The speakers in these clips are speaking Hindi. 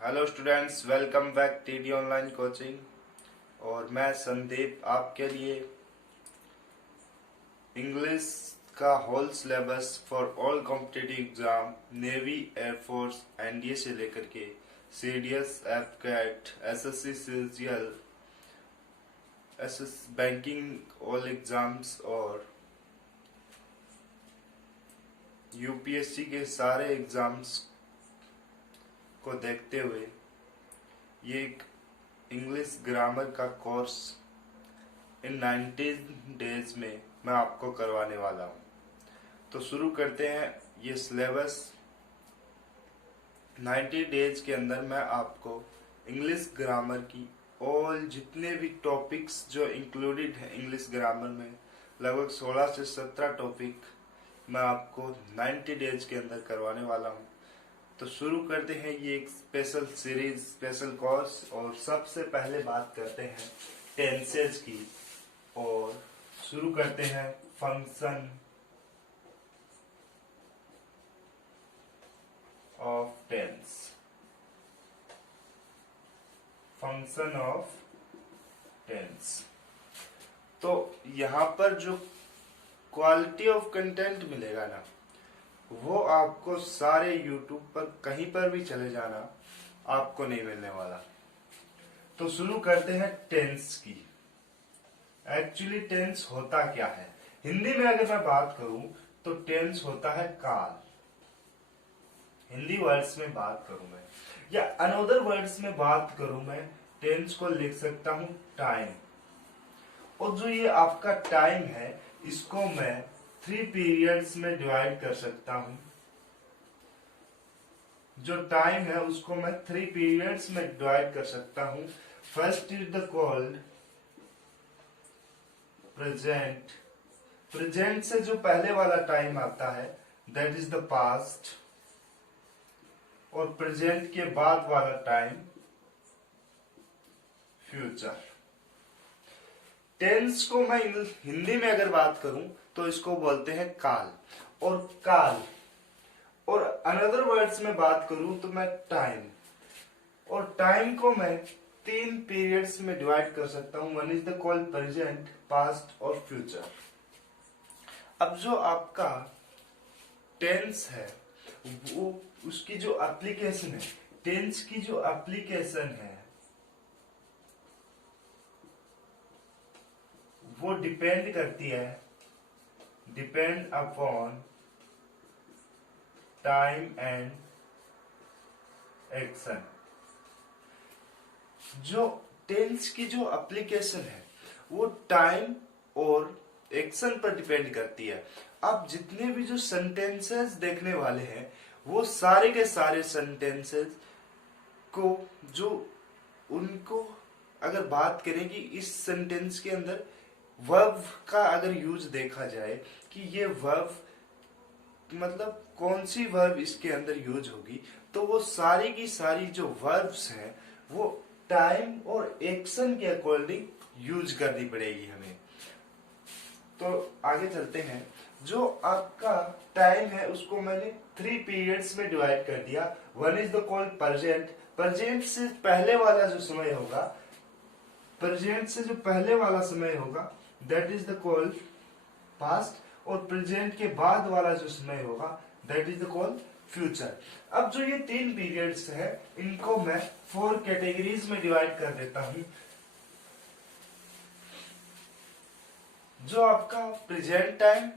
Hello students, welcome back TD online coaching. और मैं संदीप आपके लिए इंग्लिश का whole syllabus for all competitive exam, navy, air force, NDA से लेकर के CDS, AFCAT, SSC, CGL, SS banking all exams और यूपीएससी के सारे एग्जाम्स को देखते हुए ये एक इंग्लिश ग्रामर का कोर्स इन 90 डेज में मैं आपको करवाने वाला हूँ। तो शुरू करते हैं ये सिलेबस। 90 डेज के अंदर मैं आपको इंग्लिश ग्रामर की ऑल जितने भी टॉपिक्स जो इंक्लूडेड है इंग्लिश ग्रामर में, लगभग 16 से 17 टॉपिक मैं आपको 90 डेज के अंदर करवाने वाला हूँ। तो शुरू करते हैं ये एक स्पेशल सीरीज, स्पेशल कोर्स। और सबसे पहले बात करते हैं टेंसेज की और शुरू करते हैं function of tense. Function of tense. तो यहाँ पर जो क्वालिटी ऑफ कंटेंट मिलेगा ना, वो आपको सारे YouTube पर कहीं पर भी चले जाना आपको नहीं मिलने वाला। तो शुरू करते हैं टेंस की। एक्चुअली टेंस होता क्या है? हिंदी में अगर मैं बात करूं तो टेंस होता है काल। हिंदी वर्ड्स में बात करूं मैं या अनदर वर्ड्स में बात करूं मैं, टेंस को लिख सकता हूं टाइम। और जो ये आपका टाइम है, इसको मैं 3 पीरियड्स में डिवाइड कर सकता हूं। जो टाइम है उसको मैं 3 पीरियड्स में डिवाइड कर सकता हूं। First is the called present. Present से जो पहले वाला टाइम आता है दैट इज द पास्ट, और प्रेजेंट के बाद वाला टाइम फ्यूचर। टेंस को मैं हिंदी में अगर बात करूं तो इसको बोलते हैं काल और काल। और अनदर वर्ड्स में बात करूं तो मैं टाइम। और टाइम को मैं 3 पीरियड्स में डिवाइड कर सकता हूं। One is the called present, past और फ्यूचर। अब जो आपका टेंस है वो उसकी जो एप्लीकेशन है, टेंस की जो एप्लीकेशन है वो डिपेंड करती है, depend upon time and action. जो टेंस की जो एप्लीकेशन है वो टाइम और एक्शन पर डिपेंड करती है। अब जितने भी जो सेंटेंसेस देखने वाले हैं वो सारे के सारे सेंटेंसेस को जो उनको अगर बात करें कि इस सेंटेंस के अंदर वर्ब का अगर यूज देखा जाए कि ये वर्ब मतलब कौन सी वर्ब इसके अंदर यूज होगी, तो वो सारी की सारी जो वर्ब्स हैं वो टाइम और एक्शन के अकॉर्डिंग यूज करनी पड़ेगी हमें। तो आगे चलते हैं। जो आपका टाइम है उसको मैंने 3 पीरियड्स में डिवाइड कर दिया। One is the called present. Present से पहले वाला जो समय होगा, प्रेजेंट से जो पहले वाला समय होगा that is the called past, और प्रेजेंट के बाद वाला जो समय होगा that is the called future. अब जो ये 3 पीरियड्स है इनको मैं 4 कैटेगरीज में डिवाइड कर देता हूं। जो आपका प्रेजेंट टाइम,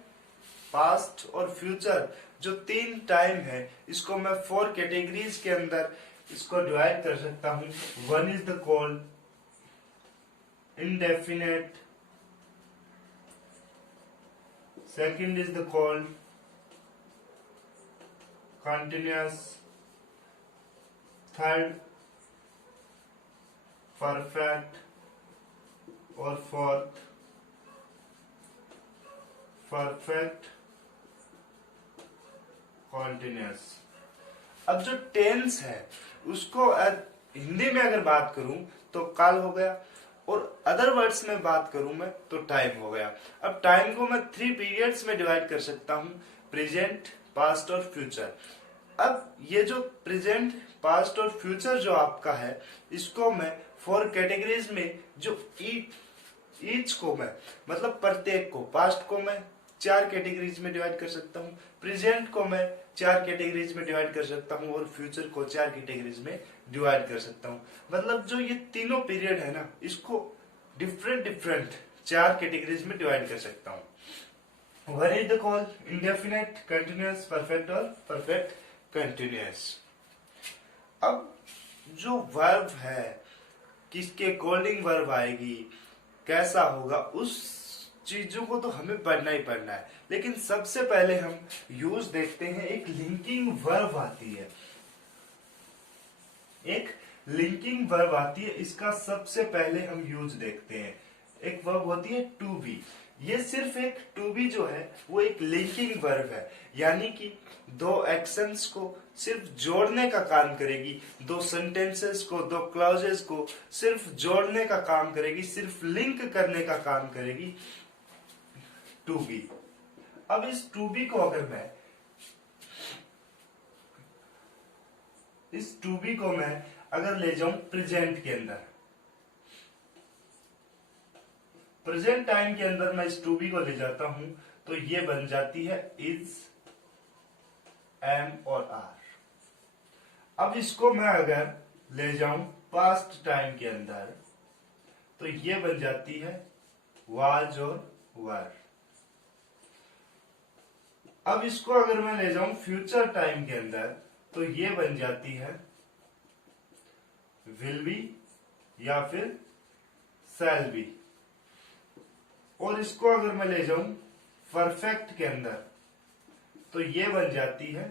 पास्ट और फ्यूचर, जो 3 टाइम है इसको मैं 4 कैटेगरीज के अंदर इसको डिवाइड कर सकता हूं। One is the called indefinite, second is the called continuous, third perfect और fourth perfect continuous। अब जो टेंस है उसको हिंदी में अगर बात करूं तो काल हो गया, और अदर वर्ड्स में बात करूं मैं तो टाइम हो गया। अब टाइम को मैं 3 पीरियड्स में डिवाइड कर सकता हूं, प्रेजेंट, पास्ट और फ्यूचर। अब ये जो प्रेजेंट, पास्ट और फ्यूचर जो आपका है, इसको मैं 4 कैटेगरीज में, जो ईच को मैं, मतलब प्रत्येक को, पास्ट को मैं 4 कैटेगरीज में डिवाइड कर सकता हूँ, प्रेजेंट को मैं 4 कैटेगरीज में डिवाइड कर सकता हूँ, और फ्यूचर को 4 कैटेगरीज में डिवाइड कर सकता हूँ। मतलब जो ये तीनों पीरियड है ना, इसको डिफरेंट डिफरेंट 4 कैटेगरीज में डिवाइड कर सकता हूँ। One is the call indefinite, continuous, perfect और परफेक्ट कंटिन्यूअस। अब जो वर्ब है, किसके अकॉर्डिंग वर्ब आएगी, कैसा होगा, उस चीजों को तो हमें पढ़ना ही पढ़ना है। लेकिन सबसे पहले हम यूज देखते हैं। एक लिंकिंग वर्ब आती है, एक लिंकिंग वर्ब आती है, इसका सबसे पहले हम यूज देखते हैं। एक वर्ब होती है टू बी। ये सिर्फ एक टू बी जो है वो एक लिंकिंग वर्ब है, यानी कि दो एक्शंस को सिर्फ जोड़ने का काम करेगी, दो सेंटेंसेस को, दो क्लॉजेस को सिर्फ जोड़ने का काम करेगी, सिर्फ लिंक करने का काम करेगी टू बी। अब इस टू बी को अगर मैं, इस टू बी को मैं अगर ले जाऊं प्रेजेंट के अंदर, प्रेजेंट टाइम के अंदर मैं इस टू बी को ले जाता हूं, तो ये बन जाती है इज, एम और आर। अब इसको मैं अगर ले जाऊं पास्ट टाइम के अंदर, तो ये बन जाती है वाज और वर। अब इसको अगर मैं ले जाऊं फ्यूचर टाइम के अंदर, तो ये बन जाती है विल बी या फिर शैल बी। और इसको अगर मैं ले जाऊं परफेक्ट के अंदर, तो ये बन जाती है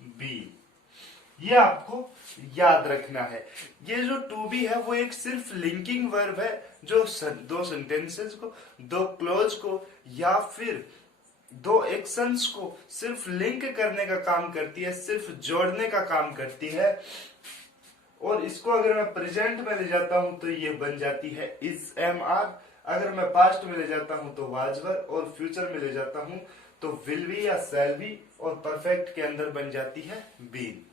बी। ये आपको याद रखना है। ये जो टू बी है वो एक सिर्फ लिंकिंग वर्ब है, जो दो सेंटेंसेस को, दो क्लोज को या फिर दो एक्शंस को सिर्फ लिंक करने का काम करती है, सिर्फ जोड़ने का काम करती है। और इसको अगर मैं प्रेजेंट में ले जाता हूं तो ये बन जाती है इज, एम, आर। अगर मैं पास्ट में ले जाता हूं तो वाज, वर, और फ्यूचर में ले जाता हूं तो विल बी या शैल बी, और परफेक्ट के अंदर बन जाती है बीन।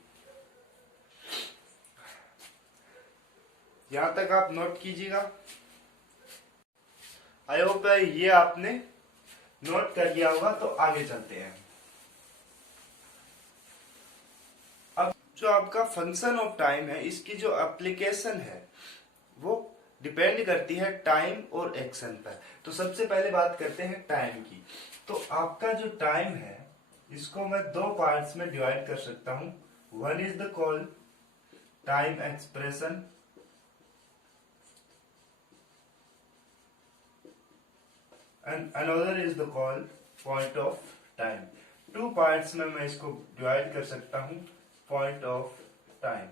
यहां तक आप नोट कीजिएगा। आई होप ये आपने नोट कर लिया होगा। तो आगे चलते हैं। अब जो आपका फंक्शन ऑफ टाइम है, इसकी जो एप्लीकेशन है वो डिपेंड करती है टाइम और एक्शन पर। तो सबसे पहले बात करते हैं टाइम की। तो आपका जो टाइम है, इसको मैं दो पार्ट्स में डिवाइड कर सकता हूं। One is the call time expression, and another is the called point of time. Two parts में मैं इसको डिवाइड कर सकता हूं point of time.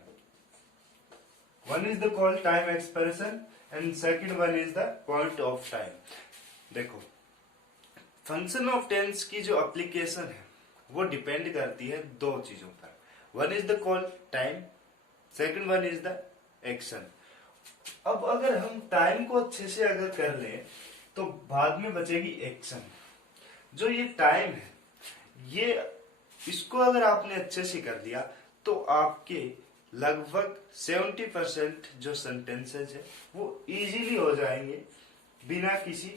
One is the called time expression and second one is the point of time. देखो, फंक्शन ऑफ टेंस की जो एप्लीकेशन है वो डिपेंड करती है दो चीजों पर। One is the called time, second one is the action. अब अगर हम टाइम को अच्छे से अगर कर लें तो बाद में बचेगी एक्शन। जो ये टाइम है, ये इसको अगर आपने अच्छे से कर दिया तो आपके लगभग 70% जो सेंटेंसेज है वो इजीली हो जाएंगे, बिना किसी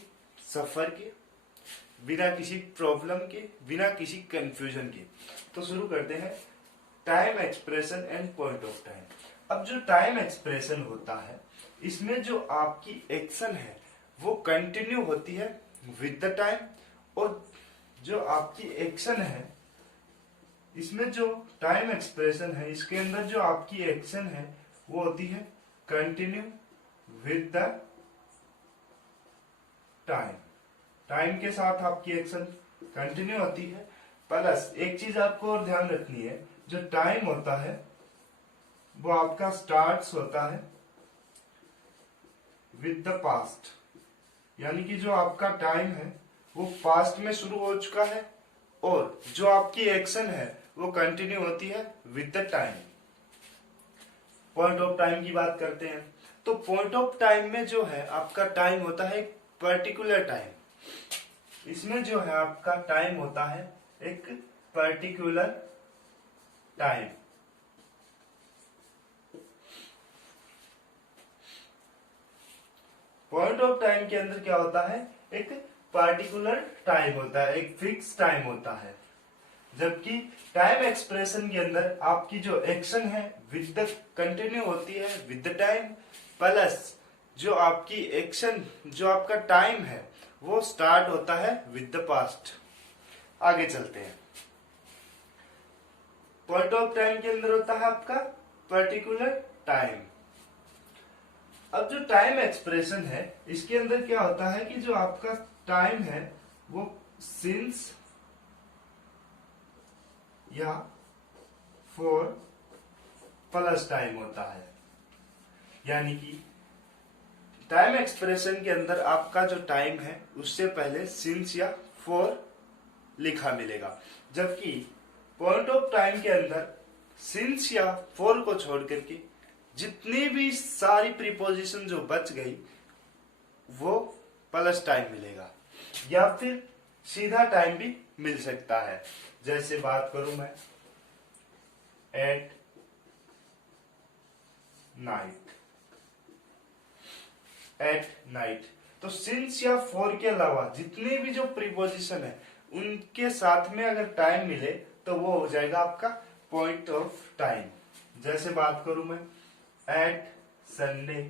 सफर के, बिना किसी प्रॉब्लम के, बिना किसी कंफ्यूजन के। तो शुरू करते हैं time expression and point of time. अब जो टाइम एक्सप्रेशन होता है, इसमें जो आपकी एक्शन है वो कंटिन्यू होती है विद द टाइम, और जो आपकी एक्शन है, इसमें जो टाइम एक्सप्रेशन है, इसके अंदर जो आपकी एक्शन है वो होती है continue with the time. Time के साथ आपकी एक्शन कंटिन्यू होती है। प्लस एक चीज आपको और ध्यान रखनी है, जो टाइम होता है वो आपका स्टार्ट्स होता है विद द पास्ट, यानी कि जो आपका टाइम है वो पास्ट में शुरू हो चुका है, और जो आपकी एक्शन है वो कंटिन्यू होती है with the time. Point of time की बात करते हैं। तो पॉइंट ऑफ टाइम में जो है आपका टाइम होता है एक पर्टिकुलर टाइम। इसमें जो है आपका टाइम होता है एक particular time. Point of time के अंदर क्या होता है, एक पार्टिकुलर टाइम होता है, एक फिक्स टाइम होता है। जबकि टाइम एक्सप्रेशन के अंदर आपकी जो एक्शन है विद द कंटिन्यू होती है विद द टाइम, प्लस जो आपकी एक्शन, जो आपका टाइम है वो स्टार्ट होता है विद द पास्ट। आगे चलते हैं। पॉइंट ऑफ टाइम के अंदर होता है आपका पर्टिकुलर टाइम। अब जो टाइम एक्सप्रेशन है इसके अंदर क्या होता है कि जो आपका टाइम है वो सिंस या फॉर प्लस टाइम होता है। यानी कि टाइम एक्सप्रेशन के अंदर आपका जो टाइम है उससे पहले सिंस या फॉर लिखा मिलेगा, जबकि पॉइंट ऑफ टाइम के अंदर सिंस या फॉर को छोड़ करके जितनी भी सारी प्रीपोजिशन जो बच गई वो प्लस टाइम मिलेगा, या फिर सीधा टाइम भी मिल सकता है। जैसे बात करूं मैं एट नाइट, एट नाइट, तो सिंस या फॉर के अलावा जितने भी जो प्रीपोजिशन है उनके साथ में अगर टाइम मिले तो वो हो जाएगा आपका पॉइंट ऑफ टाइम। जैसे बात करूं मैं एट संडे,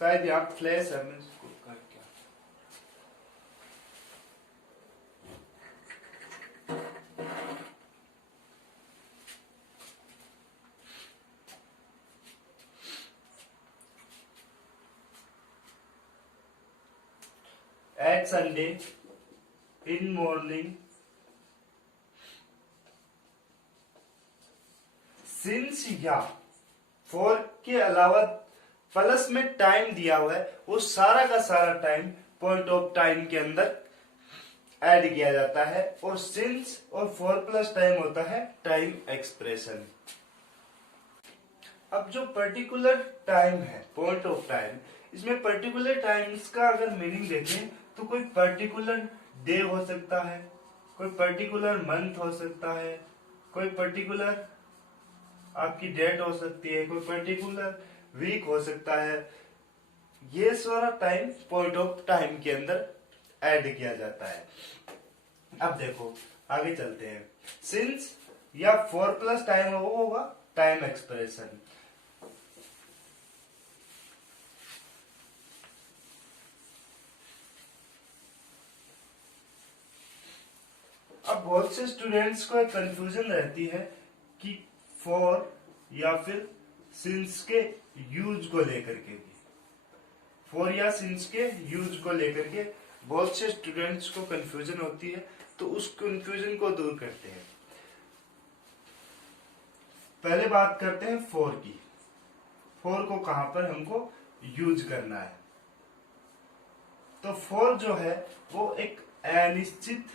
शायद यहाँ फ्लैश है, मैं इसको कर क्या at Sunday in morning, since या फॉर के अलावा प्लस में टाइम दिया हुआ है वो सारा का सारा टाइम पॉइंट ऑफ टाइम के अंदर ऐड किया जाता है, और सिंस और फॉर प्लस टाइम होता है टाइम एक्सप्रेशन। अब जो पर्टिकुलर टाइम है पॉइंट ऑफ टाइम, इसमें पर्टिकुलर टाइम्स का अगर मीनिंग देखें तो कोई पर्टिकुलर डे हो सकता है, कोई पर्टिकुलर मंथ हो सकता है, कोई पर्टिकुलर आपकी डेट हो सकती है, कोई पर्टिकुलर वीक हो सकता है। ये सारा टाइम पॉइंट ऑफ टाइम के अंदर ऐड किया जाता है। अब देखो आगे चलते हैं। सिंस या फॉर प्लस टाइम वो होगा टाइम एक्सप्रेशन। अब बहुत से स्टूडेंट्स को एक कंफ्यूजन रहती है कि फॉर या फिर सिंस के यूज को लेकर के भी, फॉर या सिंस के यूज को लेकर के बहुत से स्टूडेंट्स को कंफ्यूजन होती है, तो उस कंफ्यूजन को दूर करते हैं। पहले बात करते हैं फॉर की। फॉर को कहां पर हमको यूज करना है, तो फॉर जो है वो एक अनिश्चित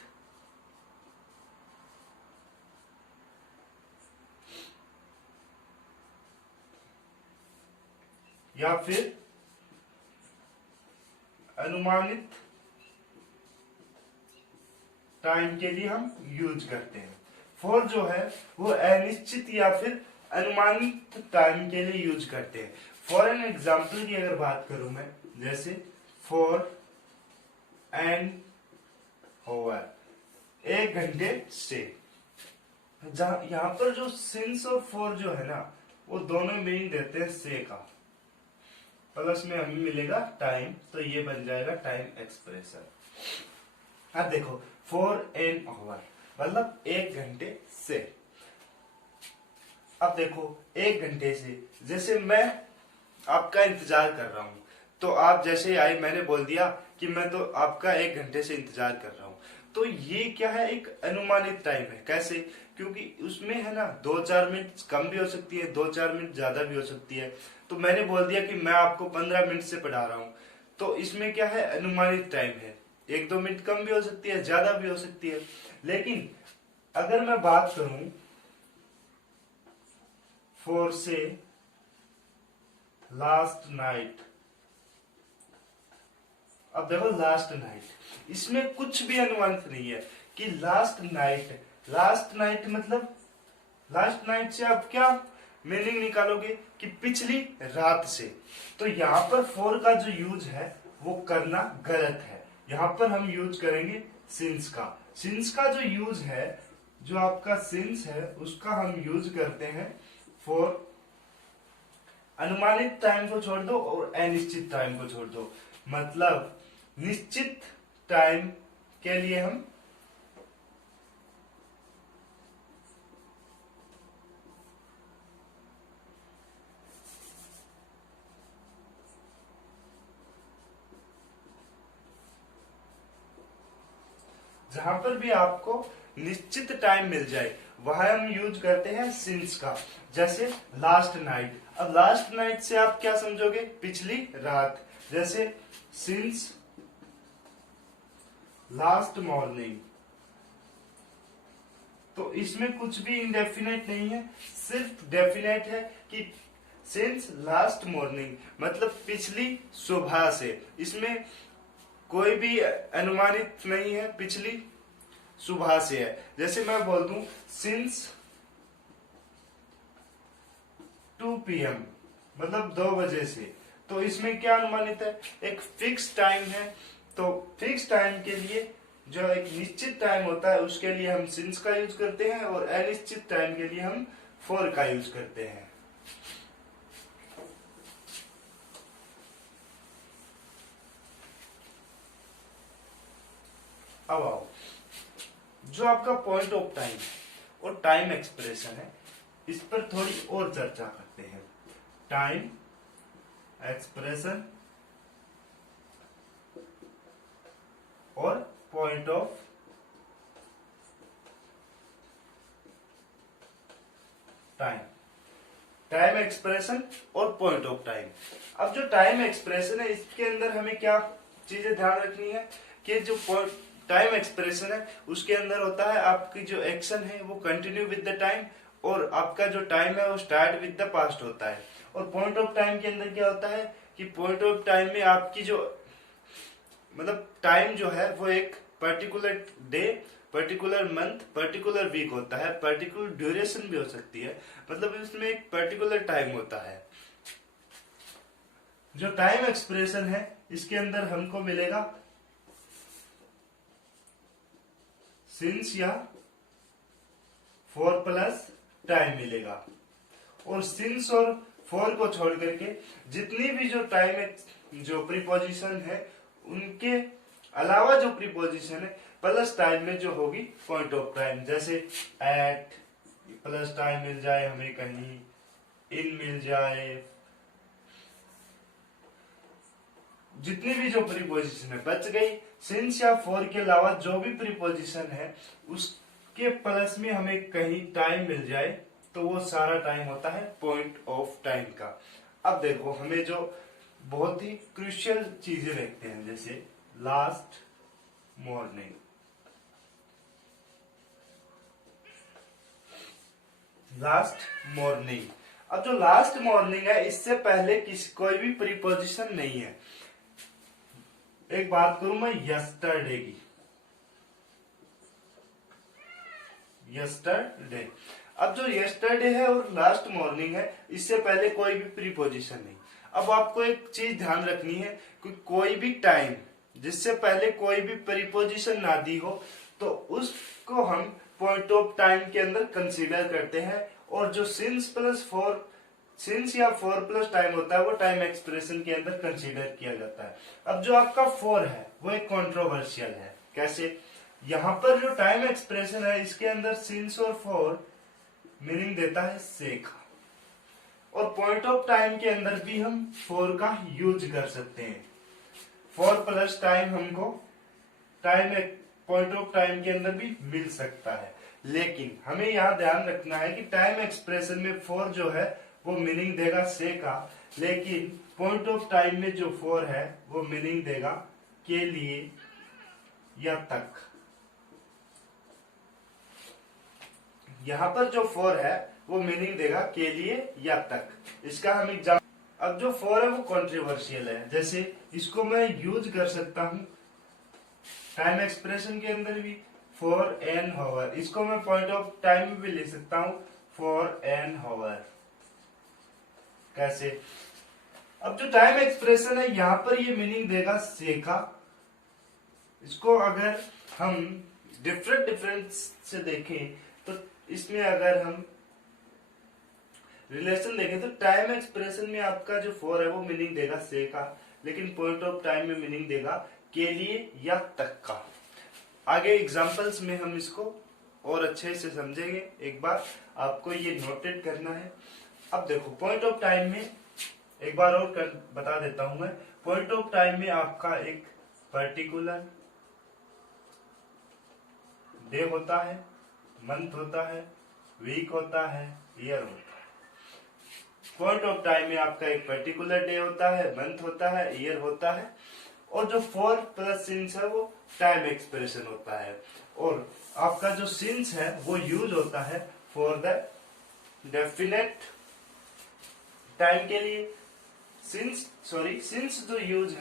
या फिर अनुमानित टाइम के लिए हम यूज करते हैं। फॉर जो है वो अनिश्चित या फिर अनुमानित टाइम के लिए यूज करते हैं। फॉर एन एग्जाम्पल की अगर बात करूं मैं, जैसे फॉर एन होवर, 1 घंटे से, जहां यहां पर जो सिंस और फॉर जो है ना वो दोनों मीनिंग देते हैं से का, प्लस में हमें मिलेगा टाइम, तो ये बन जाएगा टाइम एक्सप्रेशन। अब देखो फॉर एन आवर मतलब 1 घंटे से। अब देखो 1 घंटे से, जैसे मैं आपका इंतजार कर रहा हूं, तो आप जैसे आए मैंने बोल दिया कि मैं तो आपका 1 घंटे से इंतजार कर रहा हूं, तो ये क्या है, एक अनुमानित टाइम है। कैसे? क्योंकि उसमें है ना 2-4 मिनट कम भी हो सकती है, 2-4 मिनट ज्यादा भी हो सकती है। तो मैंने बोल दिया कि मैं आपको 15 मिनट से पढ़ा रहा हूं, तो इसमें क्या है, अनुमानित टाइम है। 1-2 मिनट कम भी हो सकती है, ज्यादा भी हो सकती है। लेकिन अगर मैं बात करूं फॉर से लास्ट नाइट, अब देखो लास्ट नाइट, इसमें कुछ भी अनुमानित नहीं है कि लास्ट नाइट, लास्ट नाइट मतलब लास्ट नाइट से आप क्या मीनिंग निकालोगे कि पिछली रात से। तो यहाँ पर फॉर का जो यूज है वो करना गलत है। यहाँ पर हम यूज करेंगे सिंस का। सिंस का जो यूज है, जो आपका सिंस है उसका हम यूज करते हैं फॉर अनुमानित टाइम को छोड़ दो और अनिश्चित टाइम को छोड़ दो। मतलब निश्चित टाइम के लिए हम जहां पर भी आपको निश्चित टाइम मिल जाए वहां हम यूज करते हैं सिंस का। जैसे लास्ट नाइट, अब लास्ट नाइट से आप क्या समझोगे, पिछली रात। जैसे सिंस लास्ट मॉर्निंग, तो इसमें कुछ भी इंडेफिनेट नहीं है, सिर्फ डेफिनेट है कि सिंस लास्ट मॉर्निंग मतलब पिछली सुबह से। इसमें कोई भी अनुमानित नहीं है, पिछली सुबह से है। जैसे मैं बोल दूं सिंस 2 PM मतलब 2 बजे से, तो इसमें क्या अनुमानित है, एक फिक्स टाइम है। तो फिक्स टाइम के लिए जो एक निश्चित टाइम होता है उसके लिए हम सिंस का यूज करते हैं और अनिश्चित टाइम के लिए हम फॉर का यूज करते हैं। अब आओ, जो आपका पॉइंट ऑफ टाइम और टाइम एक्सप्रेशन है इस पर थोड़ी और चर्चा करते हैं। टाइम एक्सप्रेशन और point of time, time expression और पॉइंट ऑफ टाइम। अब जो टाइम एक्सप्रेशन है इसके अंदर हमें क्या चीजें ध्यान रखनी है कि जो टाइम एक्सप्रेशन है उसके अंदर होता है आपकी जो एक्शन है वो कंटिन्यू विद द टाइम, और आपका जो टाइम है वो स्टार्ट विद द पास्ट होता है। और पॉइंट ऑफ टाइम के अंदर क्या होता है कि पॉइंट ऑफ टाइम में आपकी जो मतलब टाइम जो है वो एक particular day, particular month, particular week होता है, पर्टिकुलर ड्यूरेशन भी हो सकती है, मतलब इसमें एक पर्टिकुलर टाइम होता है। जो टाइम एक्सप्रेशन है इसके अंदर हमको मिलेगा सिंस या फॉर प्लस टाइम मिलेगा। और सिंस और फॉर को छोड़ करके जितनी भी जो टाइम जो प्रीपोजिशन है उनके अलावा जो प्रीपोजिशन है प्लस टाइम में जो होगी पॉइंट ऑफ टाइम। जैसे एट प्लस टाइम मिल जाए हमें, कहीं इन मिल जाए, जितनी भी जो प्रीपोजिशन है बच गई। सिंस या फॉर के अलावा जो भी प्रीपोजिशन है उसके प्लस में हमें कहीं टाइम मिल जाए तो वो सारा टाइम होता है पॉइंट ऑफ टाइम का। अब देखो हमें जो बहुत ही क्रूशियल चीजें देखते हैं, जैसे लास्ट मॉर्निंग, लास्ट मॉर्निंग। अब जो लास्ट मॉर्निंग है इससे पहले कोई भी प्रीपोजिशन नहीं है। एक बात करूं मैं यस्टरडे की, यस्टरडे। अब जो यस्टरडे है और लास्ट मॉर्निंग है इससे पहले कोई भी प्रीपोजिशन नहीं। अब आपको एक चीज ध्यान रखनी है कि कोई भी टाइम जिससे पहले कोई भी प्रीपोजिशन ना दी हो तो उसको हम पॉइंट ऑफ टाइम के अंदर कंसीडर करते हैं। और जो सिंस प्लस फॉर, सिंस या फॉर प्लस टाइम होता है वो टाइम एक्सप्रेशन के अंदर कंसीडर किया जाता है। अब जो आपका फॉर है वो एक कंट्रोवर्शियल है। कैसे, यहाँ पर जो टाइम एक्सप्रेशन है इसके अंदर सिंस और फॉर मीनिंग देता है से का, और पॉइंट ऑफ टाइम के अंदर भी हम फॉर का यूज कर सकते हैं। फॉर प्लस टाइम हमको टाइम पॉइंट ऑफ टाइम के अंदर भी मिल सकता है, लेकिन हमें यहाँ ध्यान रखना है कि टाइम एक्सप्रेशन में फॉर जो है वो मीनिंग देगा से का, लेकिन पॉइंट ऑफ टाइम में जो फॉर है वो मीनिंग देगा के लिए या तक। यहाँ पर जो फॉर है वो मीनिंग देगा के लिए या तक। इसका हम एग्जाम, अब जो फॉर है वो कंट्रोवर्शियल है, जैसे इसको मैं यूज कर सकता हूं टाइम एक्सप्रेशन के अंदर भी, फॉर एन हावर। इसको मैं पॉइंट ऑफ टाइम में भी लिख सकता हूं, फॉर एन हावर। कैसे? अब जो टाइम एक्सप्रेशन है यहां पर ये मीनिंग देगा से का। इसको अगर हम डिफरेंट से देखें तो इसमें अगर हम रिलेशन देखें तो टाइम एक्सप्रेशन में आपका जो फॉर है वो मीनिंग देगा से का, लेकिन पॉइंट ऑफ टाइम में मीनिंग देगा के लिए या तक का। आगे एग्जांपल्स में हम इसको और अच्छे से समझेंगे। एक बार आपको ये नोटेट करना है। अब देखो पॉइंट ऑफ टाइम में एक बार और बता देता हूं मैं। पॉइंट ऑफ टाइम में आपका एक पर्टिकुलर डे होता है, मंथ होता है, वीक होता है, ईयर होता है। पॉइंट ऑफ टाइम में आपका एक पर्टिकुलर डे होता है, मंथ होता है, ईयर होता है, और जो फॉर प्लस सिंस है वो टाइम एक्सप्रेशन होता है। और आपका जो सिंस है वो यूज होता है फॉर द डेफिनेट टाइम के लिए। सिंस जो यूज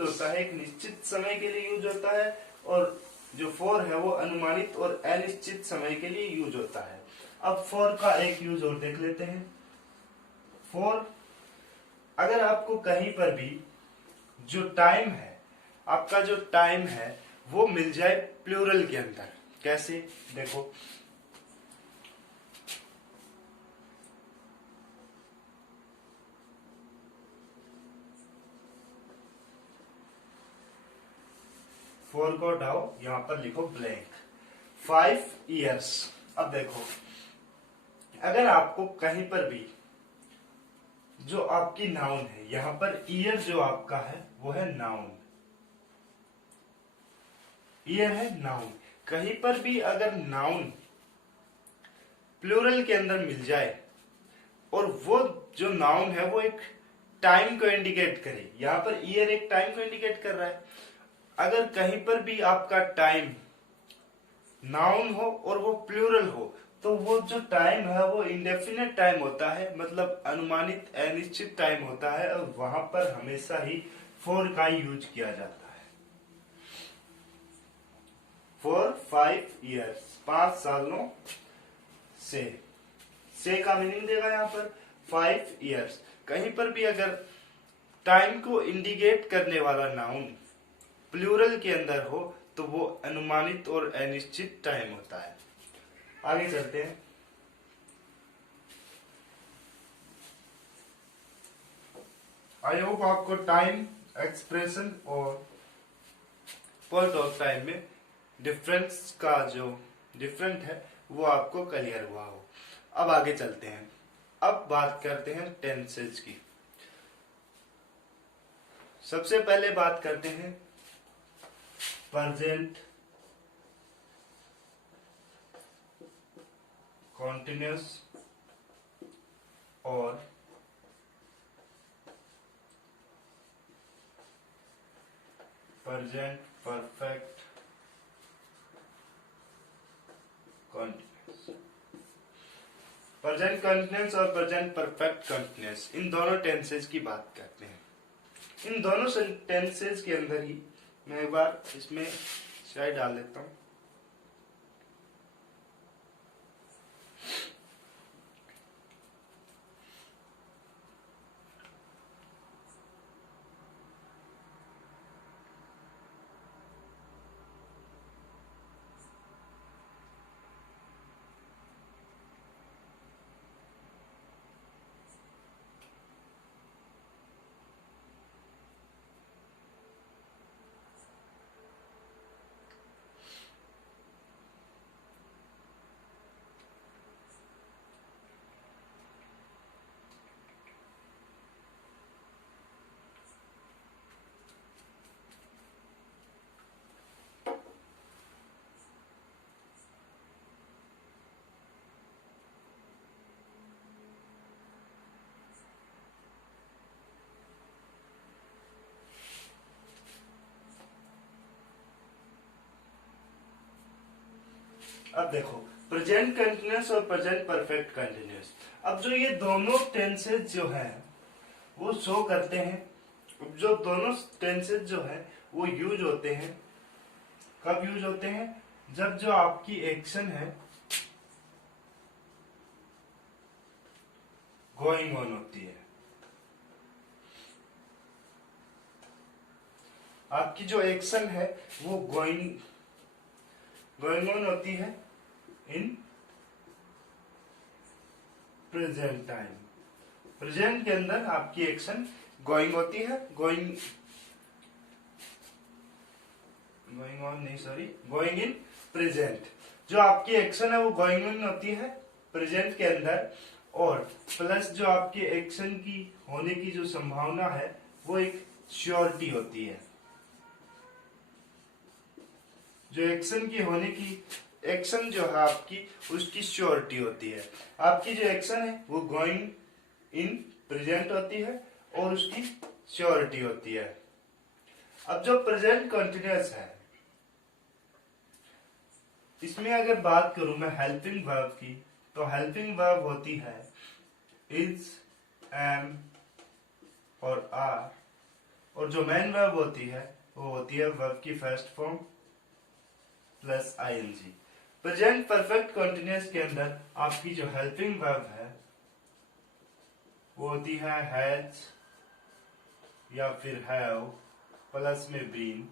होता है एक निश्चित समय के लिए यूज होता है, और जो फॉर है वो अनुमानित और अनिश्चित समय के लिए यूज होता है। अब फॉर का एक यूज और देख लेते हैं। फॉर अगर आपको कहीं पर भी जो टाइम है, आपका जो टाइम है वो मिल जाए प्लूरल के अंदर, कैसे? देखो फॉर को हटाओ, यहां पर लिखो ब्लैंक 5 years। अब देखो अगर आपको कहीं पर भी जो आपकी नाउन है, यहां पर ईयर जो आपका है वो है नाउन, ईयर है नाउन। कहीं पर भी अगर नाउन प्लूरल के अंदर मिल जाए और वो जो नाउन है वो एक टाइम को इंडिकेट करे, यहां पर ईयर एक टाइम को इंडिकेट कर रहा है। अगर कहीं पर भी आपका टाइम नाउन हो और वो प्लूरल हो तो वो जो टाइम है वो इंडेफिनेट टाइम होता है, मतलब अनुमानित अनिश्चित टाइम होता है, और वहां पर हमेशा ही फॉर का यूज किया जाता है। फॉर 5 years 5 सालों से का मीनिंग देगा यहाँ पर 5 years। कहीं पर भी अगर टाइम को इंडिकेट करने वाला नाउन प्लूरल के अंदर हो तो वो अनुमानित और अनिश्चित टाइम होता है। आगे चलते हैं। आई होप आपको टाइम एक्सप्रेशन और पॉइंट ऑफ टाइम में डिफरेंस का जो डिफरेंट है वो आपको क्लियर हुआ हो। अब आगे चलते हैं। अब बात करते हैं टेंसेज की। सबसे पहले बात करते हैं प्रेजेंट कॉन्टिन्यूस और present perfect continuous. Present continuous और प्रेजेंट परफेक्ट कॉन्टिन्यूस, इन दोनों टेंसेज की बात करते हैं। इन दोनों टेंसेज के अंदर ही मैं एक बार इसमें स्लाइड डाल लेता हूं। अब देखो प्रेजेंट कंटिन्यूस और प्रेजेंट परफेक्ट कंटिन्यूस। अब जो ये दोनों टेंसेज जो है वो शो करते हैं। जो दोनों टेंसेज जो है वो यूज होते हैं, कब यूज होते हैं? जब जो आपकी एक्शन है गोइंग ऑन होती है। आपकी जो एक्शन है वो गोइंग ऑन होती है इन प्रेजेंट टाइम। प्रेजेंट के अंदर आपकी एक्शन गोइंग होती है, गोइंग ऑन नहीं, सॉरी, गोइंग इन प्रेजेंट। जो आपकी एक्शन है वो गोइंग ऑन होती है प्रेजेंट के अंदर, और प्लस जो आपके एक्शन की होने की जो संभावना है वो एक श्योरिटी होती है। जो एक्शन की होने की, एक्शन जो है आपकी उसकी श्योरिटी होती है। आपकी जो एक्शन है वो गोइंग इन प्रेजेंट होती है और उसकी श्योरिटी होती है। अब जो प्रेजेंट कंटिन्यूअस है, इसमें अगर बात करूं मैं हेल्पिंग वर्ब की, तो हेल्पिंग वर्ब होती है इज, एम और आर, और जो मेन वर्ब होती है वो होती है वर्ब की first form plus I N G. Present perfect continuous के अंदर आपकी जो हेल्पिंग वर्ब है वो होती है हैज या फिर हैव प्लस में बीन,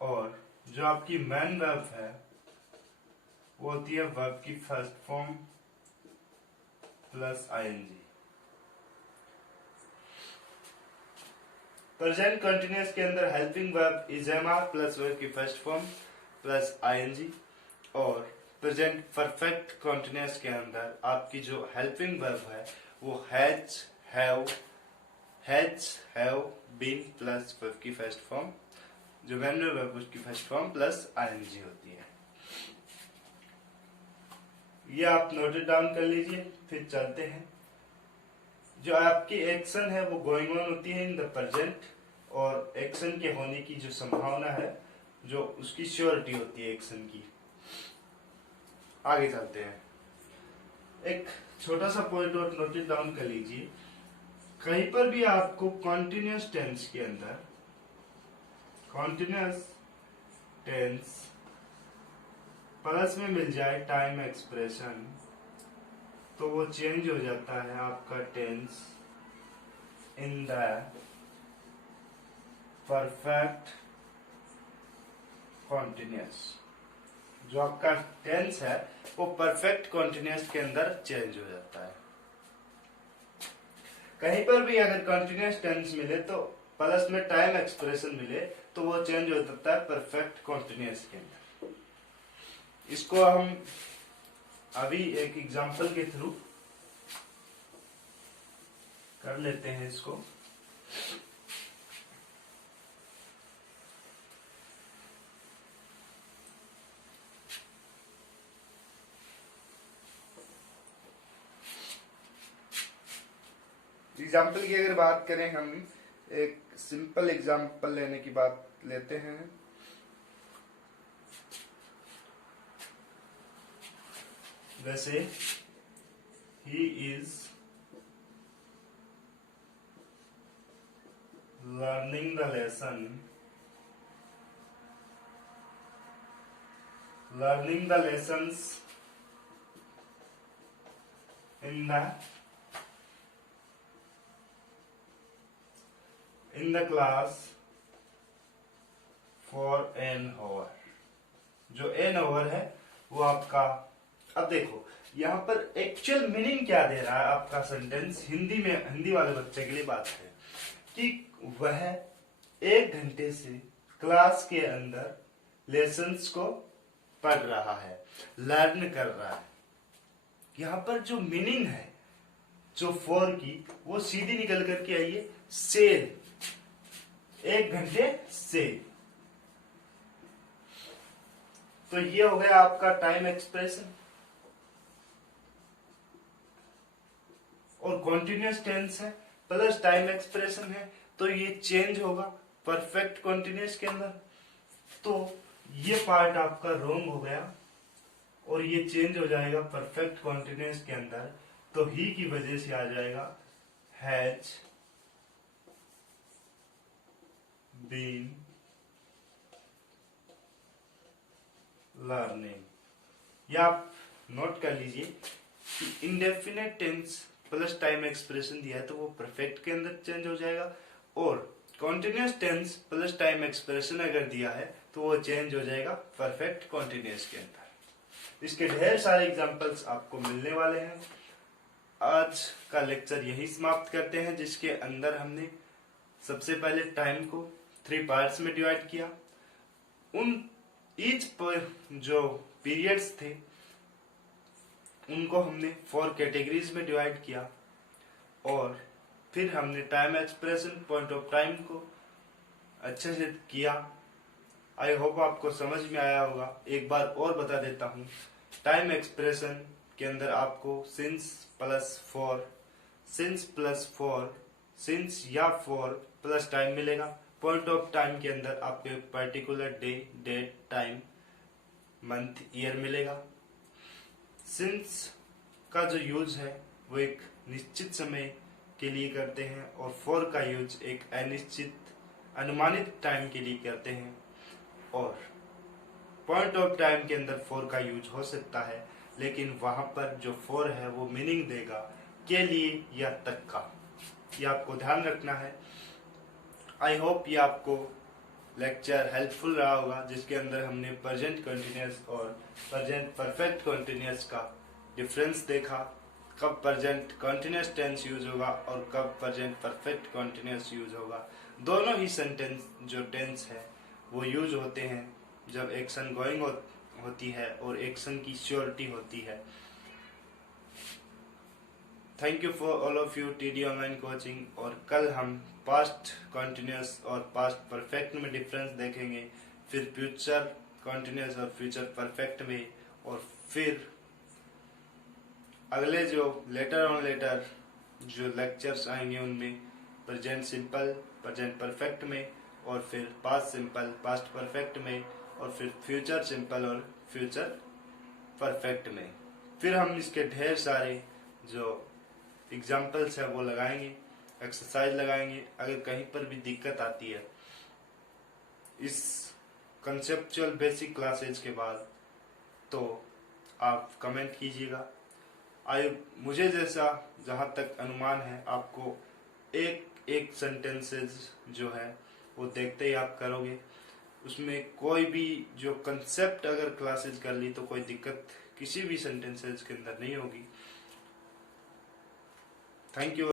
और जो आपकी मेन वर्ब है वो होती है वर्ब की first form plus I N G. Present continuous के अंदर helping verb is am are plus verb की फर्स्ट फॉर्म प्लस आईएनजी, और प्रेजेंट परफेक्ट कंटिन्यूअस के अंदर आपकी जो हेल्पिंग वर्ब है वो has, have, been plus verb की फर्स्ट फॉर्म, जो मेन वर्ब उसकी फर्स्ट फॉर्म प्लस आईएनजी होती है। ये आप नोट डाउन कर लीजिए, फिर चलते हैं। जो आपकी एक्शन है वो गोइंग ऑन होती है इन द प्रेजेंट, और एक्शन के होने की जो संभावना है जो उसकी श्योरिटी होती है एक्शन की। आगे चलते हैं। एक छोटा सा पॉइंट और नोट डाउन कर लीजिए। कहीं पर भी आपको कॉन्टिन्यूअस टेंस के अंदर, कॉन्टिन्यूअस टेंस प्लस में मिल जाए टाइम एक्सप्रेशन, तो वो चेंज हो जाता है आपका tense in the perfect continuous. जो आपका टेंस है वो परफेक्ट कॉन्टिन्यूअस के अंदर चेंज हो जाता है। कहीं पर भी अगर कॉन्टिन्यूअस टेंस मिले तो प्लस में टाइम एक्सप्रेशन मिले तो वो चेंज हो जाता है परफेक्ट कॉन्टिन्यूअस के अंदर। इसको हम अभी एक एग्जांपल के थ्रू कर लेते हैं इसको। एग्जाम्पल की अगर बात करें, हम एक सिंपल एग्जाम्पल लेने की बात लेते हैं। वैसे he is learning the lesson, learning the lessons in the class for an hour। जो an hour है वो आपका, अब देखो यहाँ पर एक्चुअल मीनिंग क्या दे रहा है आपका सेंटेंस, हिंदी में, हिंदी वाले बच्चे के लिए बात है कि वह 1 घंटे से क्लास के अंदर लेसन्स को पढ़ रहा है, लर्न कर रहा है। यहाँ पर जो मीनिंग है जो फॉर की वो सीधी निकल करके आई है से, 1 घंटे से। तो ये हो गया आपका टाइम एक्सप्रेशन। और कॉन्टिन्यूअस टेंस है प्लस टाइम एक्सप्रेशन है, तो ये चेंज होगा परफेक्ट कॉन्टिन्यूअस के अंदर। तो ये पार्ट आपका रॉन्ग हो गया और ये चेंज हो जाएगा परफेक्ट कॉन्टिन्यूअस के अंदर। तो ही की वजह से आ जाएगा हैज बीन लर्निंग। या आप नोट कर लीजिए कि indefinite tens plus time expression दिया है तो वो परफेक्ट के अंदर चेंज हो जाएगा, और continuous tens plus time expression अगर दिया है तो वो चेंज हो जाएगा परफेक्ट कॉन्टिन्यूस के अंदर। इसके ढेर सारे एग्जांपल्स आपको मिलने वाले हैं। आज का लेक्चर यही समाप्त करते हैं, जिसके अंदर हमने सबसे पहले टाइम को 3 पार्ट्स में डिवाइड किया। उन ईच पर जो पीरियड्स थे उनको हमने 4 कैटेगरीज में डिवाइड किया, और फिर हमने time expression point of time को अच्छे से किया। आई होप आपको समझ में आया होगा। एक बार और बता देता हूँ, टाइम एक्सप्रेशन के अंदर आपको since plus 4, since plus 4, since या 4 प्लस टाइम मिलेगा। पॉइंट ऑफ टाइम के अंदर आपको एक particular day, date, time, month, year मिलेगा। सिंस का जो यूज है वो एक निश्चित समय के लिए करते हैं, और 4 का यूज एक अनिश्चित अनुमानित टाइम के लिए करते हैं। और पॉइंट ऑफ टाइम के अंदर 4 का यूज हो सकता है, लेकिन वहां पर जो 4 है वो मीनिंग देगा के लिए या तक का। ये आपको ध्यान रखना है। आई होप ये आपको लेक्चर हेल्पफुल रहा होगा, जिसके अंदर हमने प्रेजेंट कंटिन्यूअस और प्रेजेंट परफेक्ट कंटिन्यूअस का डिफरेंस देखा, कब प्रेजेंट कंटिन्यूअस टेंस यूज होगा और कब प्रेजेंट परफेक्ट कंटिन्यूअस यूज होगा। दोनों ही सेंटेंस जो टेंस है वो यूज होते हैं जब एक्शन गोइंग होती है और एक्शन की श्योरिटी होती है। Thank you for all of you TD online coaching. और कल हम पास्ट कंटिन्यूअस और पास्ट परफेक्ट में डिफरेंस देखेंगे, फिर फ्यूचर कंटिन्यूअस और फ्यूचर परफेक्ट में, और फिर अगले जो लेटर ऑन लेटर जो लेक्चर्स आएंगे उनमें प्रेजेंट सिंपल, प्रेजेंट परफेक्ट में, और फिर पास्ट सिंपल, पास्ट परफेक्ट में, और फिर फ्यूचर सिंपल और फ्यूचर परफेक्ट में। फिर हम इसके ढेर सारे जो एग्जाम्पल्स है वो लगाएंगे, एक्सरसाइज लगाएंगे। अगर कहीं पर भी दिक्कत आती है इस कंसेप्चुअल बेसिक क्लासेज के बाद तो आप कमेंट कीजिएगा। मुझे जैसा जहाँ तक अनुमान है, आपको एक एक सेंटेंसेस जो है वो देखते ही आप करोगे। उसमें कोई भी जो कंसेप्ट अगर क्लासेज कर ली तो कोई दिक्कत किसी भी सेंटेंसेस के अंदर नहीं होगी। Thank you.